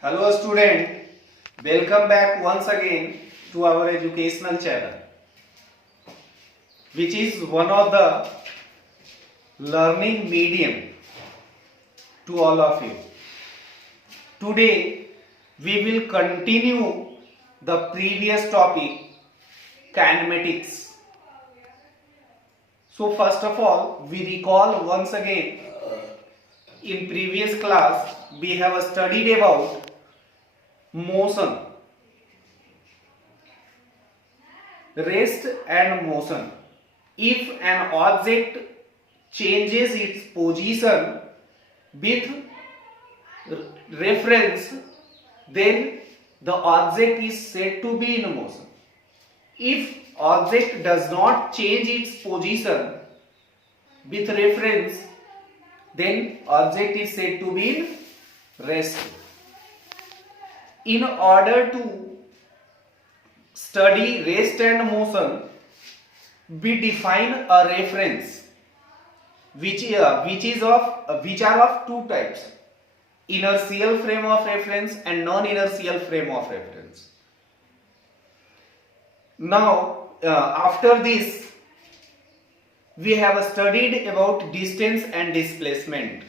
Hello student, welcome back once again to our educational channel, which is one of the learning medium to all of you. Today we will continue the previous topic, kinematics. So first of all, we recall once again, in previous class we have studied about motion, rest and motion. If an object changes its position with reference, then the object is said to be in motion. If object does not change its position with reference, then object is said to be in rest. In order to study rest and motion, we define a reference which are of two types: inertial frame of reference and non-inertial frame of reference. Now, after this, we have studied about distance and displacement.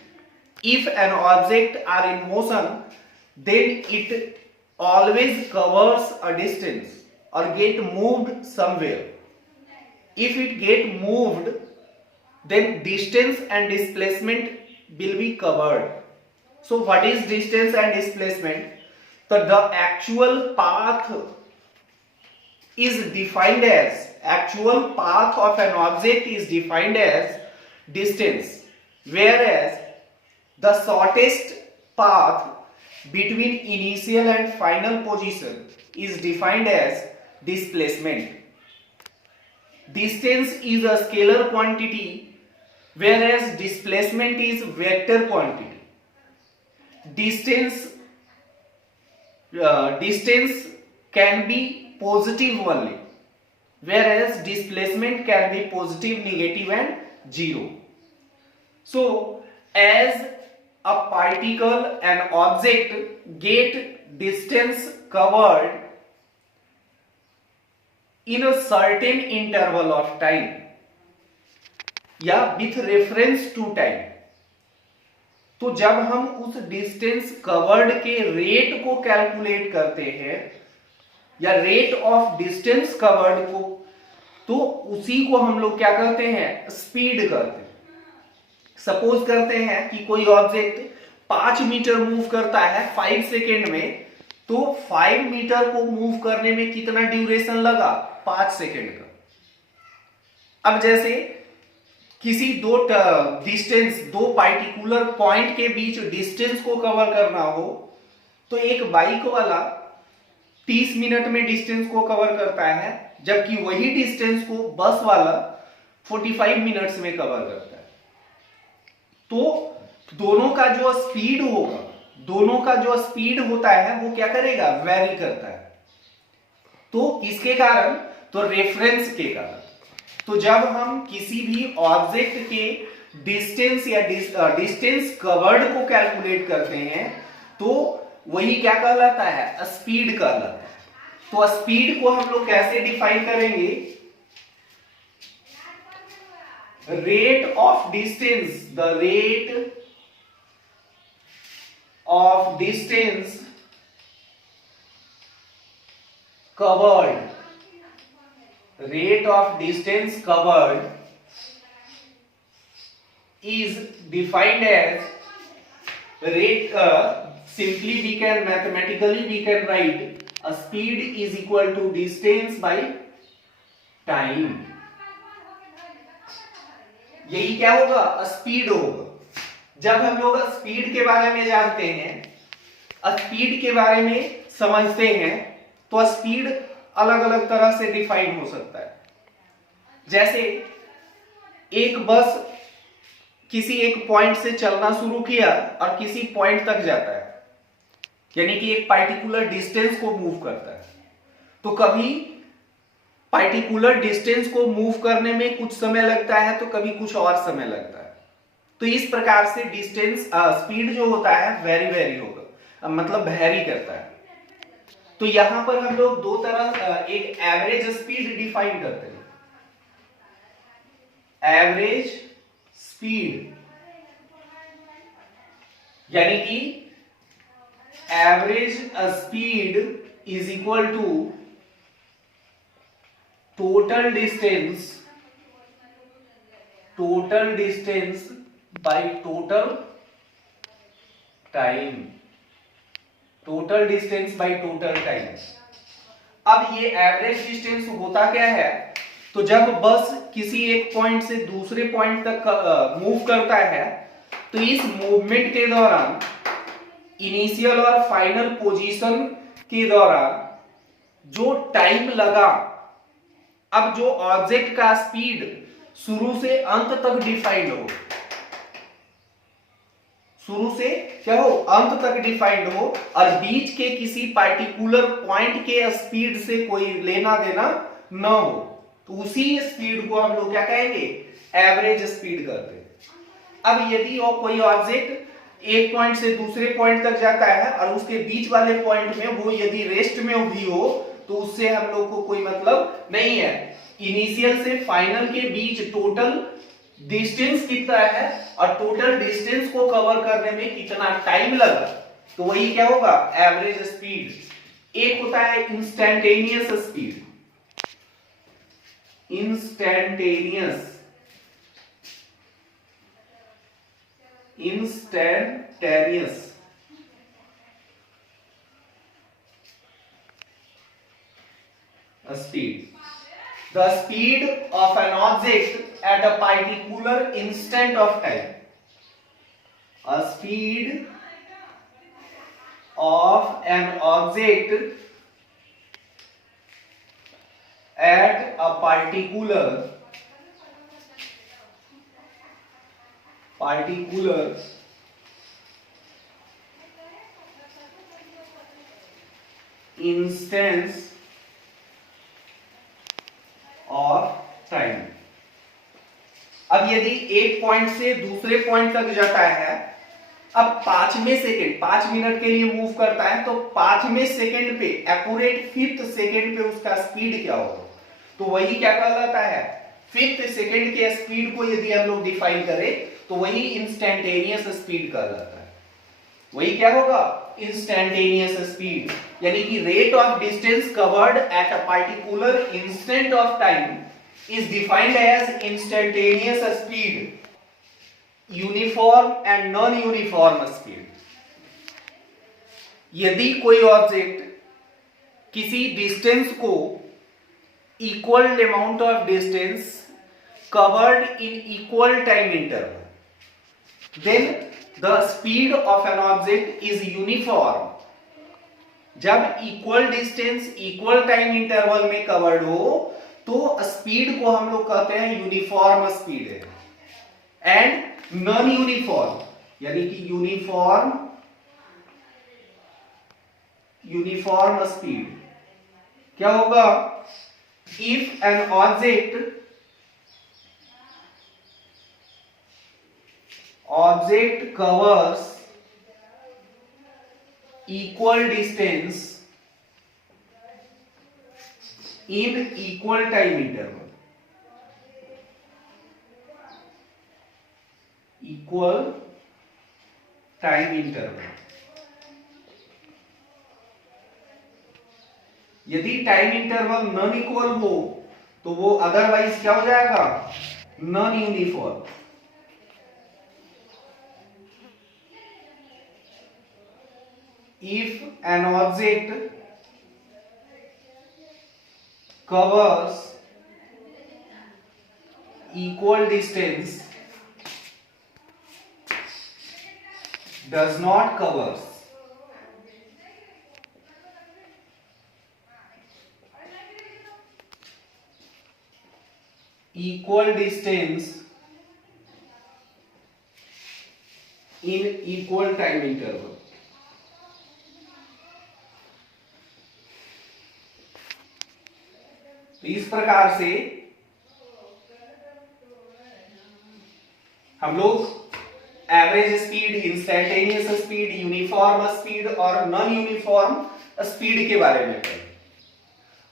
If an object are in motion, then it always covers a distance or get moved somewhere. If it get moved, then distance and displacement will be covered. So what is distance and displacement? So the actual path is defined as, actual path of an object is defined as distance, whereas the shortest path between initial and final position is defined as displacement. Distance is a scalar quantity, whereas displacement is vector quantity. Distance can be positive only, whereas displacement can be positive, negative and zero. So as a particle, an object get distance covered in a certain interval of time या with reference to time. तो जब हम उस distance covered के रेट को कैलकुलेट करते हैं या रेट ऑफ डिस्टेंस कवर्ड को, तो उसी को हम लोग क्या कहते हैं, स्पीड कहते हैं. सपोज करते हैं कि कोई ऑब्जेक्ट 5 मीटर मूव करता है 5 सेकेंड में, तो 5 मीटर को मूव करने में कितना ड्यूरेशन लगा, 5 सेकेंड का. अब जैसे किसी दो पार्टिकुलर पॉइंट के बीच डिस्टेंस को कवर करना हो, तो एक बाइक वाला 30 मिनट में डिस्टेंस को कवर करता है, जबकि वही डिस्टेंस को बस वाला 45 मिनट्स में कवर करता है. तो दोनों का जो स्पीड होगा, दोनों का जो स्पीड होता है वो क्या करेगा, वेरी करता है. तो किसके कारण, तो रेफरेंस के कारण. तो जब हम किसी भी ऑब्जेक्ट के डिस्टेंस या डिस्टेंस कवर्ड को कैलकुलेट करते हैं, तो वही क्या कहलाता है, स्पीड कहलाता है. तो स्पीड को हम लोग कैसे डिफाइन करेंगे, rate of distance, the rate of distance covered, rate of distance covered is defined as rate, simply we can mathematically we can write a speed is equal to distance by time. यही क्या होगा, स्पीड होगा. जब हम लोग स्पीड के बारे में जानते हैं, स्पीड के बारे में समझते हैं, तो स्पीड अलग अलग तरह से डिफाइन हो सकता है. जैसे एक बस किसी एक पॉइंट से चलना शुरू किया और किसी पॉइंट तक जाता है, यानी कि एक पार्टिकुलर डिस्टेंस को मूव करता है. तो कभी पार्टिकुलर डिस्टेंस को मूव करने में कुछ समय लगता है, तो कभी कुछ और समय लगता है. तो इस प्रकार से डिस्टेंस स्पीड जो होता है वेरी वेरी होगा. मतलब वैरी करता है। तो यहां पर हम लोग दो तरह एक एवरेज स्पीड डिफाइन करते हैं। एवरेज स्पीड यानी कि average speed is equal to total distance by total time. Total distance by total time. अब ये एवरेज डिस्टेंस होता क्या है, तो जब बस किसी एक पॉइंट से दूसरे पॉइंट तक मूव करता है तो इस मूवमेंट के दौरान इनिशियल और फाइनल पोजीशन के दौरान जो टाइम लगा, अब जो ऑब्जेक्ट का स्पीड शुरू से अंत तक डिफाइंड हो, शुरू से क्या हो, अंत तक डिफाइंड हो, और बीच के किसी पार्टिकुलर पॉइंट के स्पीड से कोई लेना देना न हो, तो उसी स्पीड को हम लोग क्या कहेंगे, एवरेज स्पीड कहते हैं। अब यदि कोई ऑब्जेक्ट एक पॉइंट से दूसरे पॉइंट तक जाता है और उसके बीच वाले पॉइंट में वो यदि रेस्ट में भी हो तो उससे हम लोग को कोई मतलब नहीं है। इनिशियल से फाइनल के बीच टोटल डिस्टेंस कितना है और टोटल डिस्टेंस को कवर करने में कितना टाइम लगा, तो वही क्या होगा, एवरेज स्पीड। एक होता है instantaneous speed. Instantaneous speed, the speed of an object at a particular instant of time. A speed of an object at a particular instance of time। अब यदि एक पॉइंट से दूसरे पॉइंट तक जाता है, अब 5 मिनट के लिए मूव करता है, तो 5वें सेकंड पे एक्यूरेट 5th सेकंड पे उसका स्पीड क्या होगा, तो वही क्या कहलाता है, 5th सेकंड के स्पीड को यदि हम लोग डिफाइन करें तो वही इंस्टैंटेनियस स्पीड कहलाता है। वही क्या होगा, इंस्टैंटेनियस स्पीड, यानी कि rate of distance covered at a particular instant of time is defined as instantaneous speed, uniform and non uniform speed. यदि कोई ऑब्जेक्ट किसी डिस्टेंस को equal amount of distance covered in equal time interval, then the speed of an object is uniform। जब equal distance equal time interval में covered हो तो speed को हम लोग कहते हैं यूनिफॉर्म स्पीड है। एंड नॉन यूनिफॉर्म यानी कि यूनिफॉर्म स्पीड क्या होगा, if an object covers equal distance in equal time interval, यदि टाइम इंटरवल नॉन इक्वल हो तो वो अदरवाइज क्या हो जाएगा, non uniform. If an object covers equal distance, does not covers equal distance in equal time interval। तो इस प्रकार से हम लोग average speed, instantaneous speed, uniform speed और नॉन यूनिफॉर्म स्पीड के बारे में पढ़े।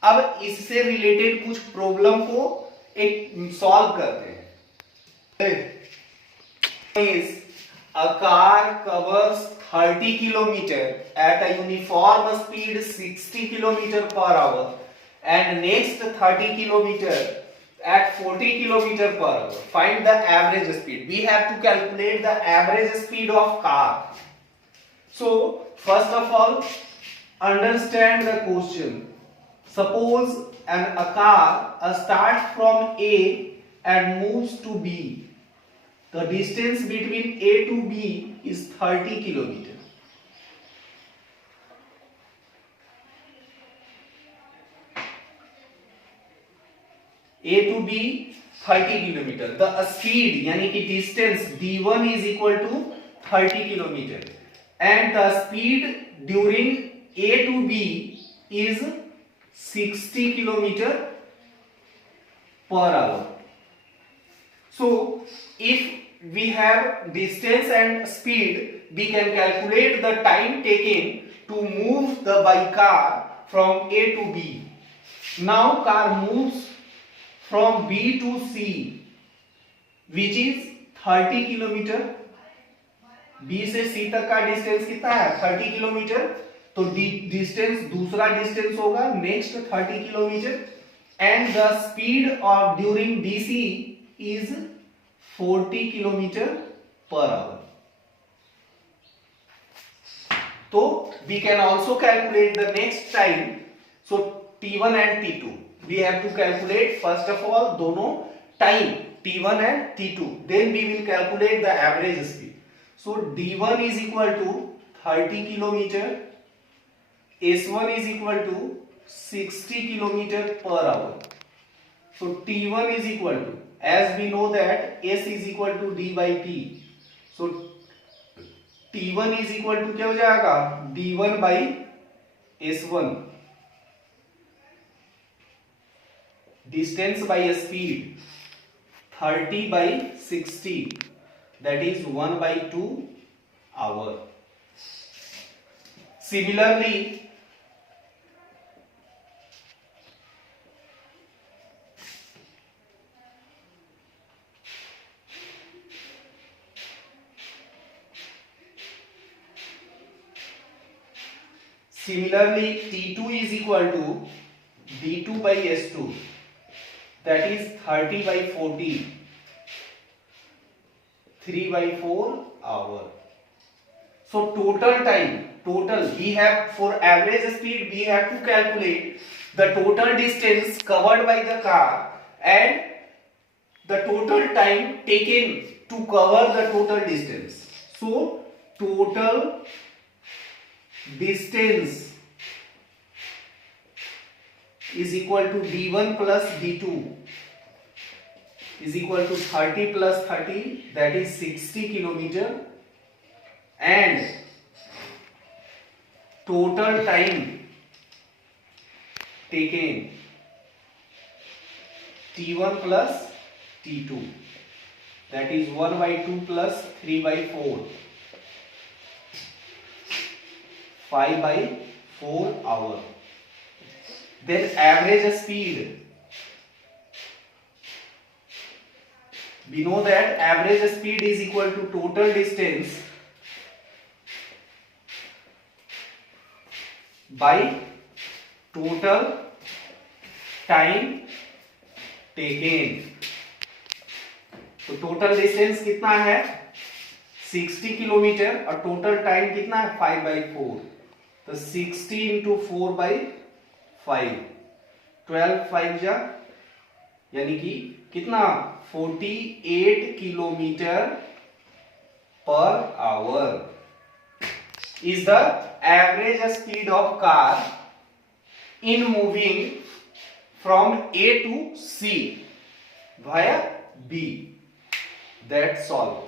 अब इससे रिलेटेड कुछ प्रॉब्लम को एक सॉल्व करते हैं। A car covers 30 kilometer at a uniform speed 60 kilometer per hour and next 30 kilometer at 40 kilometer per hour. Find the average speed. We have to calculate the average speed of car. So first of all, understand the question. Suppose a car starts from A and moves to B. The distance between A to B is 30 kilometer. A to B 30 kilometer. The speed यानी कि distance D1 is equal to 30 kilometer and the speed during A to B is 60 kilometer per hour. So if we have distance and speed, we can calculate the time taken to move the by car from A to B. Now car moves from B to C, which is 30 kilometer. B से C तक का डिस्टेंस कितना है? 30 किलोमीटर. तो डिस्टेंस दूसरा डिस्टेंस होगा नेक्स्ट 30 kilometre and the speed of during DC is 40 kilometer per hour. So we can also calculate the next time. So T1 and T2 we have to calculate first of all दोनों time T1 and T2. Then we will calculate the average speed. So D1 is equal to 30 kilometer. S1 is equal to 60 kilometer per hour. So T1 is equal to, as we know that S is equal to D by T. So T1 is equal to क्या हो जाएगा? D1 by S1. Distance by speed 30 by 60, that is 1 by 2 hour. Similarly, T2 is equal to D2 by S2, that is 30 by 40, 3 by 4 hour. So total time, we have for average speed we have to calculate the total distance covered by the car and the total time taken to cover the total distance. So total distance is equal to D1 plus D2 is equal to 30 plus 30, that is 60 kilometer, and total time taken T1 plus T2, that is 1 by 2 plus 3 by 4, 5 by 4 hour. Then average speed, we know that average speed is equal to total distance by total time taken. तो total distance कितना है? 60 किलोमीटर और total time कितना है? 5 by 4. तो 60 into 4 by 5, 12 5 जा यानी कि कितना? 48 kilometre per hour is the average speed of car in moving from A to C via B. That's all.